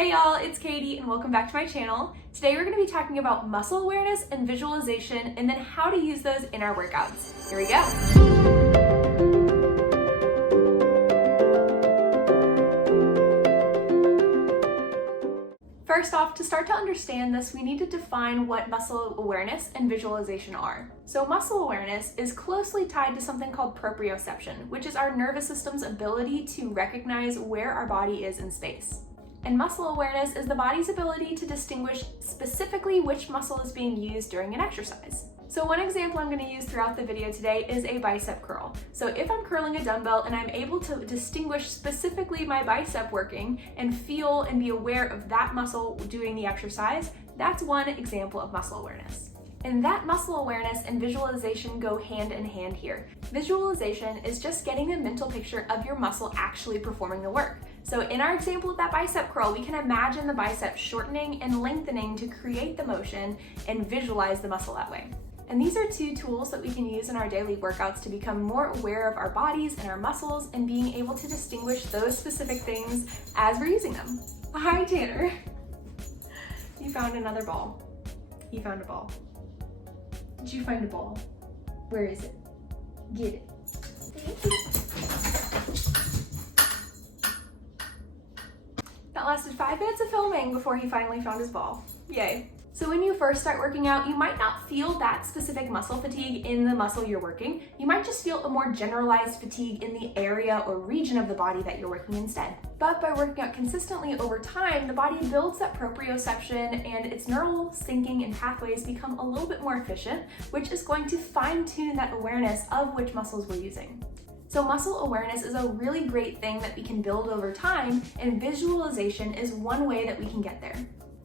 Hey y'all, it's Katie and welcome back to my channel. Today we're going to be talking about muscle awareness and visualization and then how to use those in our workouts. Here we go. First off, to start to understand this, we need to define what muscle awareness and visualization are. So muscle awareness is closely tied to something called proprioception, which is our nervous system's ability to recognize where our body is in space. And muscle awareness is the body's ability to distinguish specifically which muscle is being used during an exercise. So one example I'm going to use throughout the video today is a bicep curl. So if I'm curling a dumbbell and I'm able to distinguish specifically my bicep working and feel and be aware of that muscle doing the exercise, that's one example of muscle awareness. And that muscle awareness and visualization go hand in hand here. Visualization is just getting a mental picture of your muscle actually performing the work. So in our example of that bicep curl, we can imagine the bicep shortening and lengthening to create the motion and visualize the muscle that way. And these are two tools that we can use in our daily workouts to become more aware of our bodies and our muscles and being able to distinguish those specific things as we're using them. Hi, Tanner. You found another ball. You found a ball. Did you find a ball? Where is it? Get it. Thank you. That lasted 5 minutes of filming before he finally found his ball. Yay. So when you first start working out, you might not feel that specific muscle fatigue in the muscle you're working. You might just feel a more generalized fatigue in the area or region of the body that you're working instead. But by working out consistently over time, the body builds that proprioception and its neural syncing and pathways become a little bit more efficient, which is going to fine-tune that awareness of which muscles we're using. So muscle awareness is a really great thing that we can build over time, and visualization is one way that we can get there.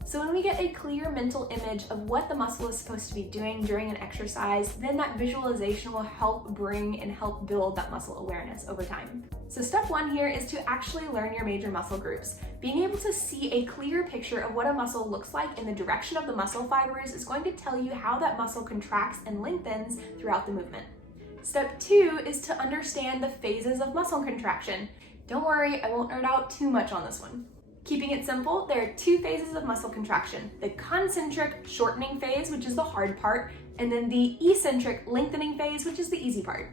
So when we get a clear mental image of what the muscle is supposed to be doing during an exercise, then that visualization will help bring and help build that muscle awareness over time. So step one here is to actually learn your major muscle groups. Being able to see a clear picture of what a muscle looks like in the direction of the muscle fibers is going to tell you how that muscle contracts and lengthens throughout the movement. Step two is to understand the phases of muscle contraction. Don't worry, I won't nerd out too much on this one. Keeping it simple, there are two phases of muscle contraction: the concentric shortening phase, which is the hard part, and then the eccentric lengthening phase, which is the easy part.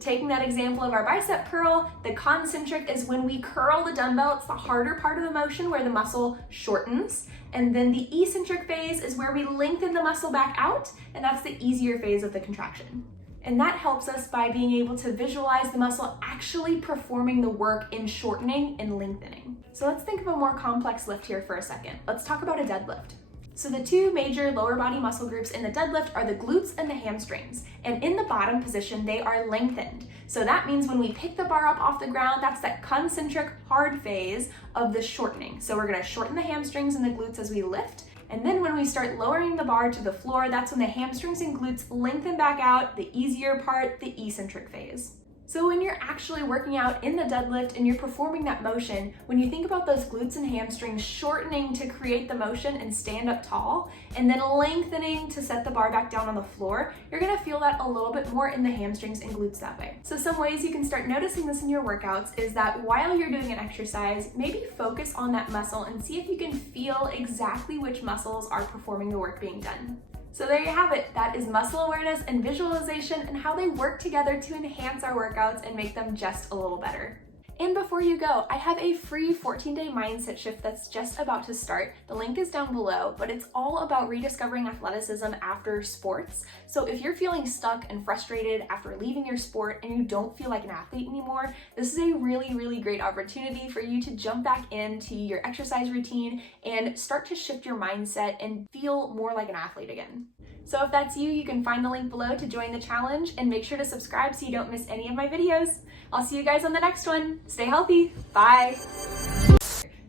Taking that example of our bicep curl, the concentric is when we curl the dumbbell. It's the harder part of the motion where the muscle shortens. And then the eccentric phase is where we lengthen the muscle back out, and that's the easier phase of the contraction. And that helps us by being able to visualize the muscle actually performing the work in shortening and lengthening. So let's think of a more complex lift here for a second. Let's talk about a deadlift. So the two major lower body muscle groups in the deadlift are the glutes and the hamstrings. And in the bottom position, they are lengthened. So that means when we pick the bar up off the ground, that's that concentric hard phase of the shortening. So we're gonna shorten the hamstrings and the glutes as we lift. And then when we start lowering the bar to the floor, that's when the hamstrings and glutes lengthen back out, the easier part, the eccentric phase. So when you're actually working out in the deadlift and you're performing that motion, when you think about those glutes and hamstrings shortening to create the motion and stand up tall, and then lengthening to set the bar back down on the floor, you're gonna feel that a little bit more in the hamstrings and glutes that way. So some ways you can start noticing this in your workouts is that while you're doing an exercise, maybe focus on that muscle and see if you can feel exactly which muscles are performing the work being done. So there you have it. That is muscle awareness and visualization and how they work together to enhance our workouts and make them just a little better. And before you go, I have a free 14-day mindset shift that's just about to start. The link is down below, but it's all about rediscovering athleticism after sports. So if you're feeling stuck and frustrated after leaving your sport and you don't feel like an athlete anymore, this is a really, really great opportunity for you to jump back into your exercise routine and start to shift your mindset and feel more like an athlete again. So if that's you, you can find the link below to join the challenge and make sure to subscribe so you don't miss any of my videos. I'll see you guys on the next one. Stay healthy. Bye.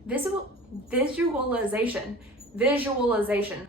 Visualization. Visualization.